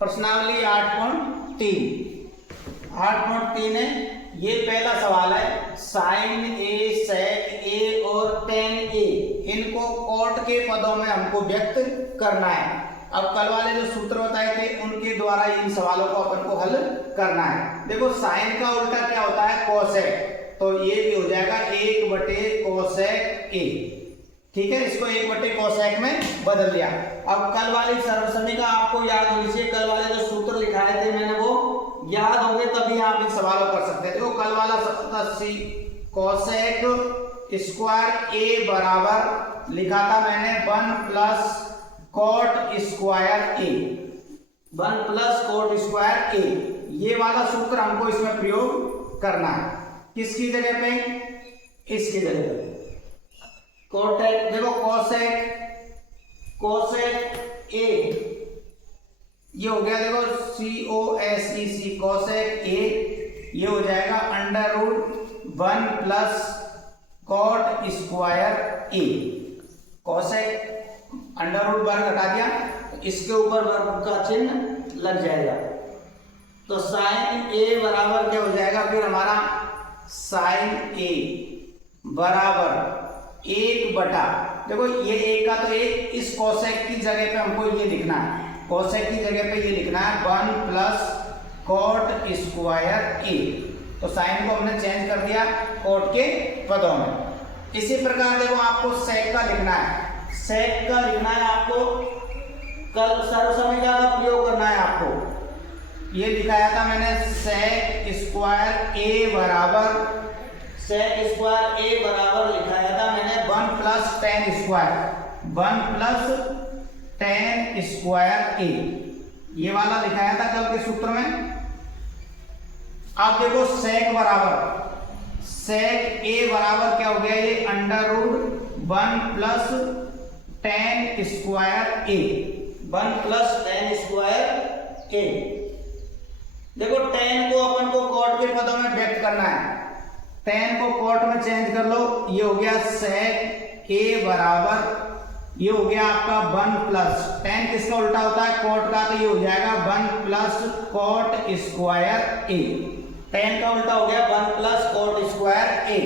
प्रश्नावली 8.3 है। ये पहला सवाल है, साइन ए, सेक ए और टेन ए इनको कॉट के पदों में हमको व्यक्त करना है। अब कल वाले जो सूत्र बताए थे उनके द्वारा इन सवालों को अपन को हल करना है। देखो साइन का उल्टा क्या होता है, कोसेक, तो ये भी हो जाएगा 1/कोसेक ए। ठीक है, इसको 1/कोसेक में बदल दिया। अब कल वाली सर्वसमीका आपको याद होनी चाहिए, कल वाले जो सूत्र लिखाए थे मैंने वो याद होंगे तभी आप इन सवालों कर सकते हैं। देखो कल वाला था कोसेक स्क्वायर ए बराबर लिखा था मैंने 1+कोट स्क्वायर ए, 1+कोट स्क्वायर ए। ये वाला सूत्र हमको इसमें प्रयोग करना है। किसकी जगह पे, इसकी जगह पे कोटेक। देखो कोसेक ए ये हो गया, देखो COSEC कोसेक ए, ये हो जाएगा √1+कोट स्क्वायर ए। कोसेक अंडर रूट वर्ग हटा दिया तो इसके ऊपर वर्ग का चिन्ह लग जाएगा, तो साइन ए बराबर क्या हो जाएगा फिर हमारा, साइन ए बराबर 1/, देखो ये एक का तो एक, इस कोसेक की जगह पे हमको ये लिखना है, कोसेक की जगह पे ये लिखना है 1+कोट स्क्वायर ए। तो साइन को हमने चेंज कर दिया कोट के पदों में। इसी प्रकार देखो आपको सेक का लिखना है, सेक का लिखना है आपको, कल सर्वसमीका का प्रयोग करना है आपको। ये लिखाया था मैंने सेक स्क्वायर ए बराबर लिखाया था मैंने 1+tan स्क्वायर ए, ये वाला लिखाया था कल के सूत्र में। अब देखो सेक ए बराबर क्या हो गया, ये √1+tan स्क्वायर ए, 1+tan स्क्वायर ए। देखो tan को अपन को कोट के पदों में व्यक्त करना है, tan को कोट में चेंज कर लो, ये हो गया सेक ए बराबर, ये हो गया आपका 1+, tan किसका उल्टा होता है, कोट का, तो ये हो जाएगा 1+कोट स्क्वायर ए। tan का उल्टा हो गया 1+कोट स्क्वायर ए।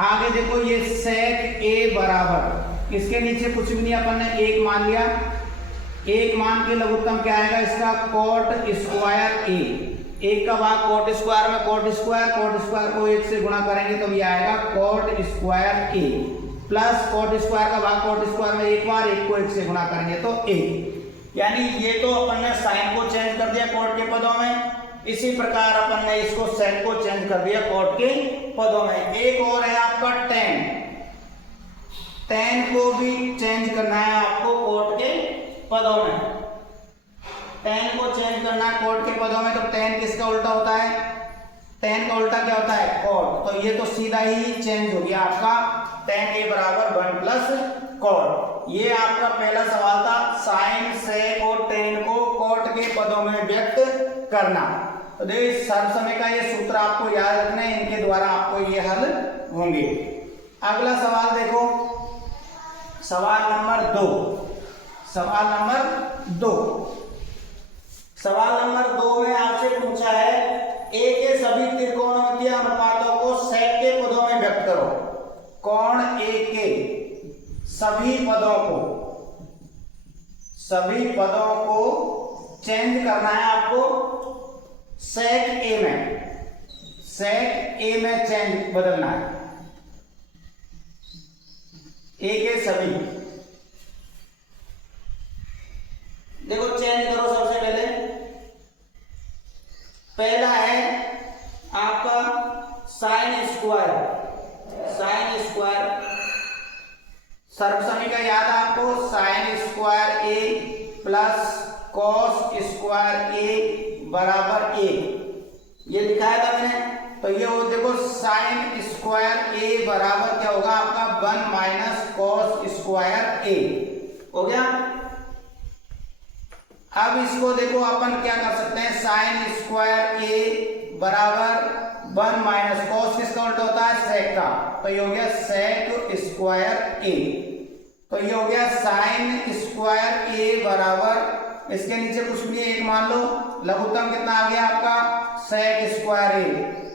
आगे देखो ये सेक ए बराबर, इसके नीचे कुछ भी नहीं, अपन ने 1 मान लिया, 1 मान के लघुत्तम क्या आएगा इसका, कोट स्क्वायर ए। 1 का भाग कोट स्क्वायर में कोट स्क्वायर को 1 से गुणा करेंगे तो ये आएगा कोट स्क्वायर ए, प्लस कोट स्क्वायर का भाग कोट स्क्वायर में एक बार, 1 को 1 से गुणा करेंगे तो ए। यानी ये तो अपन ने साइन को चेंज कर दिया कोट के पदों में, इसी प्रकार अपन ने इसको सेक को चेंज कर दिया कोट के पदों में। एक और है आपका tan को भी चेंज करना है आपको कोट के पदों में, tan को चेंज करना है कोट के पदों में। तो tan किसका उल्टा होता है, tan का उल्टा क्या होता है, कोट, तो ये तो सीधा ही चेंज हो गया आपका, tan ए बराबर 1+कोट। ये आपका पहला सवाल था, साइन सेक और tan को कोट के पदों में व्यक्त करना। तो देखिए सर्वसमीका ये सूत्र आपको याद रखना है, इनके द्वारा आपको ये हल होंगे। अगला सवाल देखो, सवाल नंबर 2 में आपसे पूछा है, ए के सभी त्रिकोणमितीय अनुपातों को सेक के पदों में व्यक्त करो। कोण ए के सभी पदों को चेंज करना है आपको सेक ए में चेंज बदलना है, ए के सभी। देखो चेंज करो, सबसे पहला है आपका साइन स्क्वायर, सर्वसमीका याद है आपको, साइन स्क्वायर ए प्लस कॉस स्क्वायर ए बराबर ए, ये लिखाया था मैंने। तो ये हो देखो साइन स्क्वायर ए बराबर क्या होगा आपका 1 - कॉस स्क्वायर ए हो गया। अब इसको देखो अपन क्या कर सकते हैं, साइन स्क्वायर ए बराबर 1 - कॉस किसका उल्टा होता है, सेक का, तो ये हो गया सेक स्क्वायर ए। तो ये हो गया साइन स्क्वायर ए बराबर इसके नीचे कुछ भी एक मान लो, लघुत्तम कितना आ गया आपका सेक स्क्वायर ए,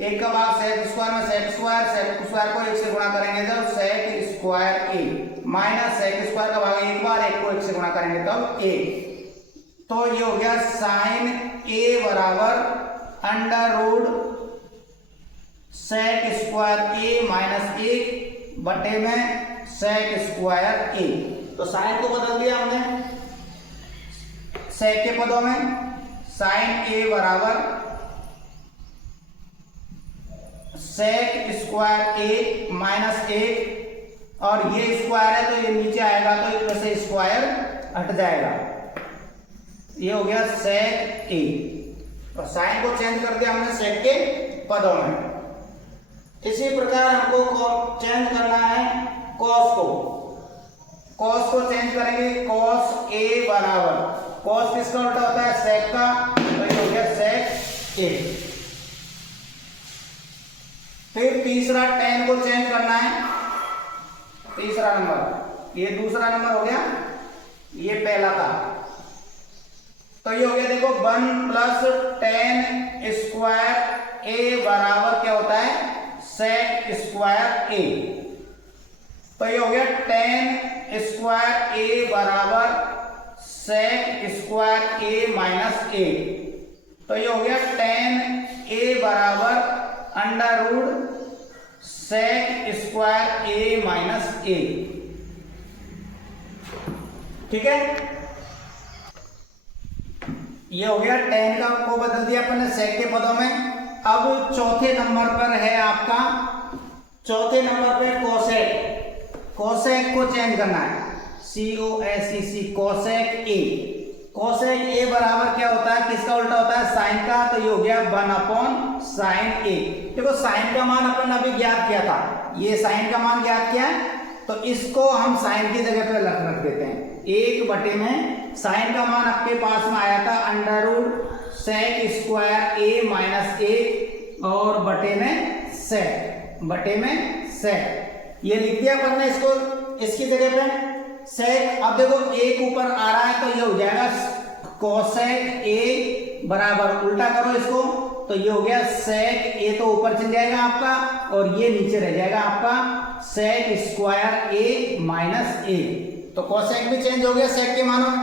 एक का भाग सेक स्क्वायर में सेक स्क्वायर को एक से गुणा करेंगे जब सेक स्क्वायर ए माइनस सेक स्क्वायर का भाग एक बार, एक को एक से गुणा करेंगे तब ए। तो ये हो गया साइन ए बराबर अंडर रूट सेक स्क्वायर ए माइनस एक बटे में सेक स्क्वायर ए। तो साइन को बदल दिया हमने सेक के पदों में, साइन ए बराबर सेक स्क्वायर ए माइनस एक, और ये स्क्वायर है तो ये नीचे आएगा तो इसमें से स्क्वायर हट जाएगा, ये हो गया सेक ए। और साइन को चेंज कर दिया हमने सेक के पदों में। इसी प्रकार हमको चेंज करना है कॉस को, कॉस को चेंज करेंगे, कॉस ए बराबर, कॉस किसका उल्टा होता है सेक का, तो ये हो गया सेक ए। फिर तीसरा टेन को चेंज करना है, तीसरा नंबर, ये दूसरा नंबर हो गया, ये पहला था, तो ये हो गया देखो 1 प्लस टेन स्क्वायर ए बराबर क्या होता है सेक स्क्वायर ए। तो ये हो गया टेन स्क्वायर ए बराबर सेक स्क्वायर ए माइनस ए। तो ये हो गया टेन ए बराबर अंडर रूट सेक स्क्वायर ए माइनस ए। ठीक है, ये हो गया टेन का को बदल दिया अपन ने सेक के पदों में। अब चौथे नंबर पर है आपका, चौथे नंबर पे कोसेक, कोसेक को चेंज करना है, COSEC कोसेक ए। कोसेक ए बराबर क्या होता है, किसका उल्टा होता है साइन का, तो ये हो गया 1 साइन ए। देखो साइन का मान अपन अभी ज्ञात किया था, ये साइन का मान ज्ञात किया है, तो इसको हम साइन की जगह पे रख देते हैं, एक बटे में साइन का मान आपके पास में आया था अंडर रूट सेक स्क्वायर ए माइनस ए और बटे में सेक, ये लिख दिया अपन ने इसको, इसकी जगह पे सेक। अब देखो एक ऊपर आ रहा है तो ये हो जाएगा कोसेक ए बराबर, उल्टा करो इसको, तो ये हो गया सेक ए तो ऊपर चल जाएगा आपका और ये नीचे रह जाएगा आपका सेक स्क्वायर ए माइनस ए। तो कोसेक भी चेंज हो गया सेक के मानों में।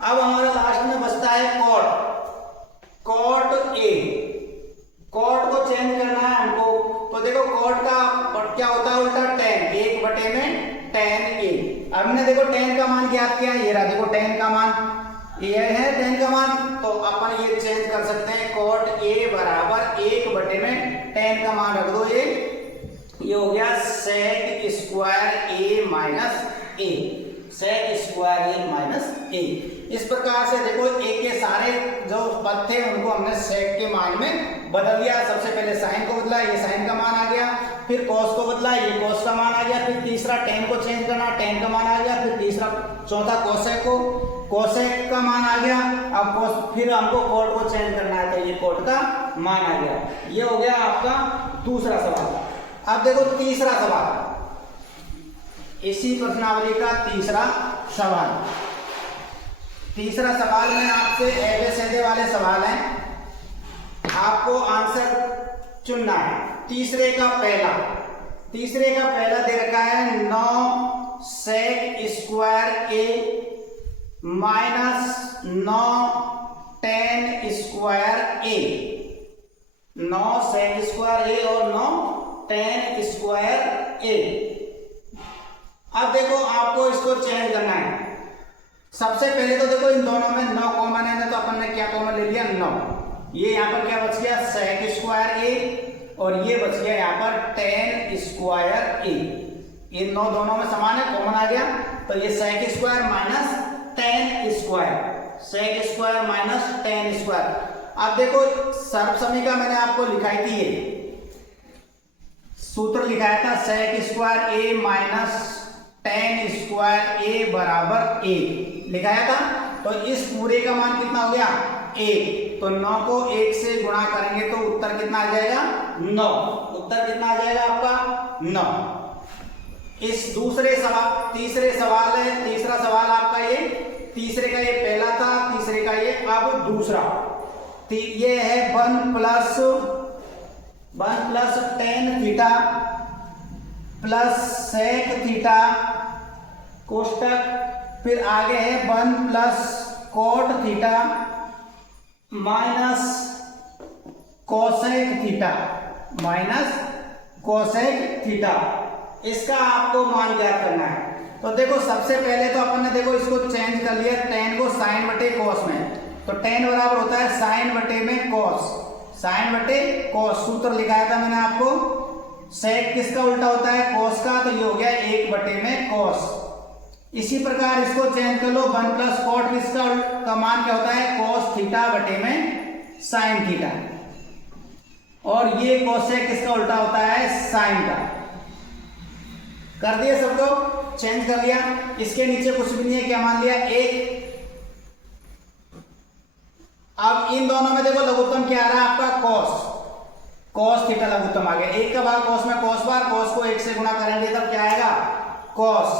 अब हमारा लास्ट में बचता है कॉट, कॉट ए, कॉट को चेंज करना है हमको। तो देखो कॉट का क्या होता है उल्टा टेन, एक बटे में टेन ए। हमने देखो टेन का मान ज्ञात किया, ये रहा देखो टेन का मान, ये है टेन का मान, तो अपन ये चेंज कर सकते हैं कॉट ए बराबर एक बटे में टेन का मान रख दो, ये हो गया सेक स्क्वायर ए माइनस ए, सेक स्क्वायर ए माइनस ए। इस प्रकार से देखो ए के सारे जो पद थे उनको हमने सेक के मान में बदल दिया। सबसे पहले साइन को बदला, ये साइन का मान आ गया, फिर कॉस को बदला, ये कॉस का मान आ गया, फिर तीसरा टेन को चेंज करना, टेन का मान आ गया, फिर तीसरा चौथा कोसेक को, कोसेक का मान आ गया। अब कोस, फिर हमको कॉट को चेंज करना है तो ये कॉट का मान आ गया। ये हो गया आपका दूसरा सवाल। अब देखो तीसरा सवाल, इसी प्रश्नावली का तीसरा सवाल। तीसरा सवाल में आपसे एवे सीधे वाले सवाल हैं, आपको आंसर चुनना है। तीसरे का पहला दे रखा है 9 सेक स्क्वायर ए माइनस 9 टेन स्क्वायर ए, 9 सेक स्क्वायर ए और 9 टेन स्क्वायर ए। अब देखो आपको इसको चेंज करना है। सबसे पहले तो देखो इन दोनों में 9 कॉमन है ना, तो अपन ने क्या कॉमन ले लिया 9। ये यहाँ पर क्या बच गया सेक स्क्वायर ए और ये बच गया यहाँ पर टेन स्क्वायर ए। ये 9 दोनों में समान है, कॉमन आ गया, तो ये sec square minus tan square, sec square minus tan square. अब देखो सर्वसमीका मैंने आपको लिखाई थी, ये सूत्र लिखाया था सेक स्क्वायर ए माइनस टेन स्क्वायर ए बराबर ए लिखाया था। तो इस पूरे का मान कितना हो गया 1, तो 9 को 1 से गुणा करेंगे तो उत्तर कितना आ जाएगा 9, उत्तर कितना आ जाएगा आपका 9। इस तीसरे सवाल है, तीसरा सवाल आपका ये, तीसरे का ये पहला था, तीसरे अब दूसरा, ये है 1 plus tan theta plus sec theta कोष्टक, फिर आगे है 1 plus cot theta minus cosec theta इसका आपको मान ज्ञात करना है। तो देखो सबसे पहले तो अपन ने देखो इसको चेंज कर लिया, टेन को साइन बटे कॉस में, तो टेन बराबर होता है साइन बटे में कॉस, सूत्र लिखाया था मैंने आपको। सेक किसका उल्टा होता है? कॉस का, तो ये हो गया 1 बटे में कॉस। इसी प्रकार इसको चेंज कर लो, 1 प्लस कॉट का मान क्या होता है? कॉस थीटा बटे में साइन थीटा, और ये कोसेक किसका उल्टा होता है? साइन का। कर दिए सबको, चेंज कर लिया। इसके नीचे कुछ भी नहीं है, क्या मान लिया? 1। अब इन दोनों में देखो लघुत्तम क्या आ रहा है आपका? कॉस थीटा लघुत्तम आ गया। 1 का भाग कॉस में कॉस बार, कॉस को 1 से गुणा करेंगे तब क्या आएगा? कॉस,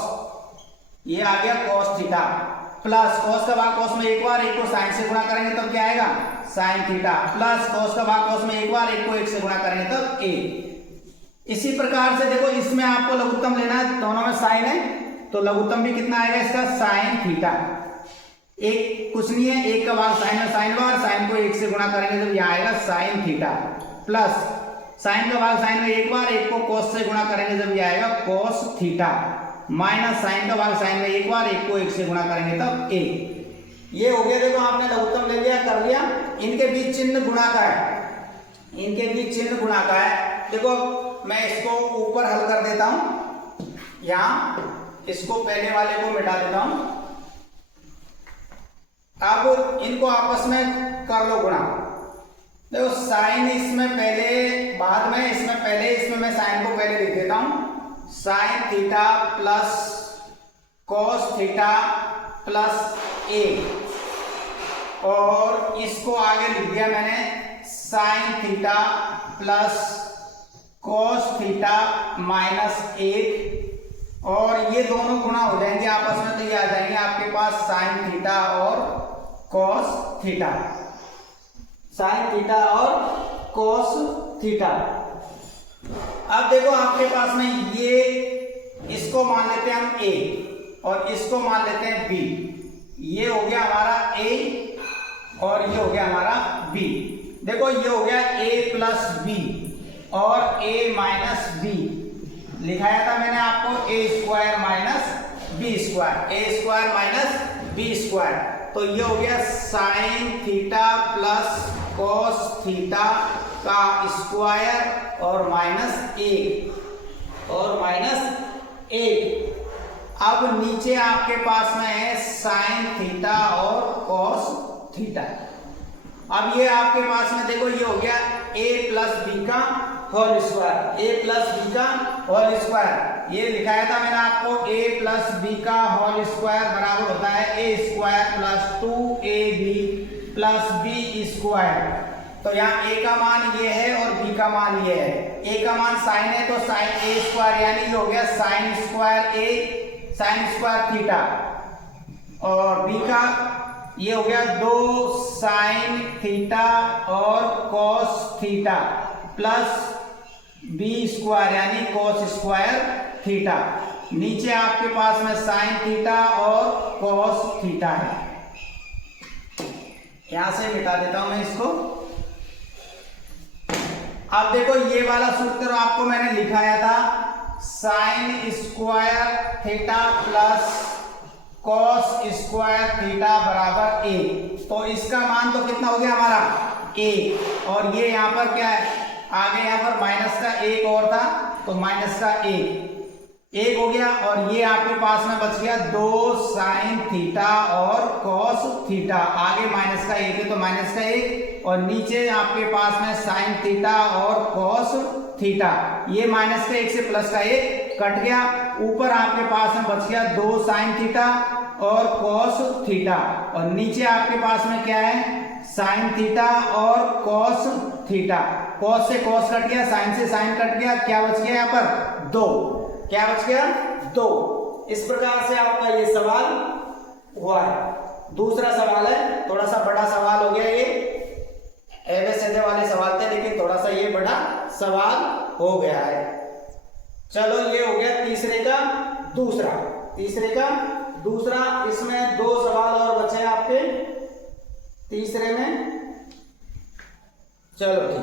ये आ गया कॉस थीटा, प्लस कॉस का भाग कॉस में 1 बार, 1 को साइन से गुणा करेंगे तब क्या आएगा? साइन थीटा, प्लस कॉस का भाग कॉस में 1 बार, 1 को 1 से गुणा करेंगे तब a। इसी प्रकार से देखो इसमें आपको लघुत्तम लेना है, दोनों में साइन है, तो लघुत्तम भी कितना आएगा इसका? Sine theta. एक कुछ नहीं है, 1 का भाग साइन में साइन बार, साइन को 1 से गुणा करेंगे तो यह आएगा साइन थीटा, प्लस साइन का भाग साइन में 1 बार, 1 को कॉस से गुणा करेंगे जब यह आएगा कॉस थीटा, माइनस साइन का भाग साइन में 1 बार, 1 को 1 से गुणा करेंगे तब a। ये हो गया, देखो आपने लघुत्तम ले लिया, कर लिया। इनके बीच चिन्ह गुणा का है, देखो मैं इसको ऊपर हल कर देता हूं, यहां इसको पहले वाले को मिटा देता हूं। अब इनको आपस में कर लो गुणा। देखो साइन इसमें पहले, बाद में इसमें पहले, इसमें मैं साइन को पहले लिख देता हूं, sine theta plus cos theta plus a, और इसको आगे लिख दिया मैंने sine theta plus cos theta minus 1, और ये दोनों गुणा हो जाएंगे आपस में, तो ये आ जाएंगे आपके पास साइन थीटा और कॉस थीटा, साइन थीटा और कॉस थीटा। अब देखो आपके पास में ये, इसको मान लेते हैं हम a और इसको मान लेते हैं b। ये हो गया हमारा a और ये हो गया हमारा b। देखो ये हो गया a प्लस b और a माइनस b। लिखाया था मैंने आपको a square minus b square, तो ये हो गया sine theta plus cos theta का स्क्वायर और माइनस 1। अब नीचे आपके पास में है साइन थीटा और कॉस थीटा। अब ये आपके पास में देखो ये हो गया a प्लस बी का होल स्क्वायर, ये लिखाया था मैंने आपको a प्लस बी का होल स्क्वायर बराबर होता है a square plus 2ab plus b square. तो यहाँ a का मान ये है और b का मान ये है। a का मान साइन है तो साइन a स्क्वायर, यानी ये हो गया साइन स्क्वायर थीटा, और b का ये हो गया 2 साइन थीटा और cos theta plus b square यानी कॉस स्क्वायर थीटा। नीचे आपके पास में साइन थीटा और कॉस थीटा है। यहां से मिटा देता हूं मैं इसको। अब देखो ये वाला सूत्र आपको मैंने लिखाया था, sine square theta plus cos square theta बराबर a। तो इसका मान तो कितना हो गया हमारा? a, और ये यहाँ पर क्या है? आगे यहाँ पर माइनस का 1 और था, तो माइनस का 1 हो गया, और ये आपके पास में बच गया 2 साइन थीटा और कॉस थीटा। आगे माइनस का 1 है तो माइनस का 1, और नीचे आपके पास में साइन थीटा और कॉस थीटा। ये माइनस का 1 से प्लस का 1 कट गया, ऊपर आपके पास में बच गया 2 साइन थीटा और कॉस थीटा, और नीचे आपके पास में क्या है? साइन थीटा और कॉस थीटा। कॉस से कॉस कट गया, साइन से साइन कट गया, क्या बच गया यहाँ पर? 2। क्या बच गया? 2। इस प्रकार से आपका ये सवाल हुआ है। दूसरा सवाल है, थोड़ा सा बड़ा सवाल हो गया ये, एबीसीडी वाले सवाल थे लेकिन थोड़ा सा ये बड़ा सवाल हो गया है। चलो ये हो गया तीसरे का दूसरा। इसमें 2 सवाल और बचे आपके तीसरे में। चलो ठीक है।